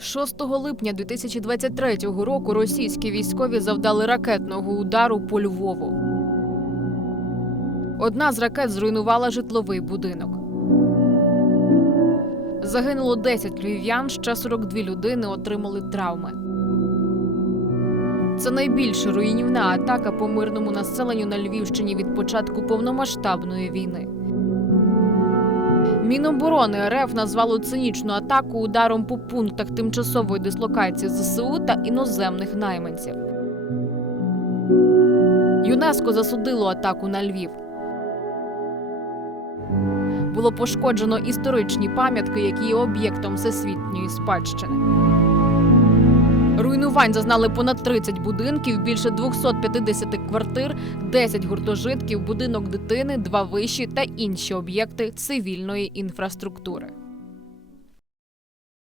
6 липня 2023 року російські військові завдали ракетного удару по Львову. Одна з ракет зруйнувала житловий будинок. Загинуло 10 львів'ян, ще 42 людини отримали травми. Це найбільша руйнівна атака по мирному населенню на Львівщині від початку повномасштабної війни. Міноборони РФ назвало цинічну атаку ударом по пунктах тимчасової дислокації ЗСУ та іноземних найманців. ЮНЕСКО засудило атаку на Львів. Було пошкоджено історичні пам'ятки, які є об'єктом всесвітньої спадщини. Руйнувань зазнали понад 30 будинків, більше 250 квартир, 10 гуртожитків, будинок дитини, два виші та інші об'єкти цивільної інфраструктури.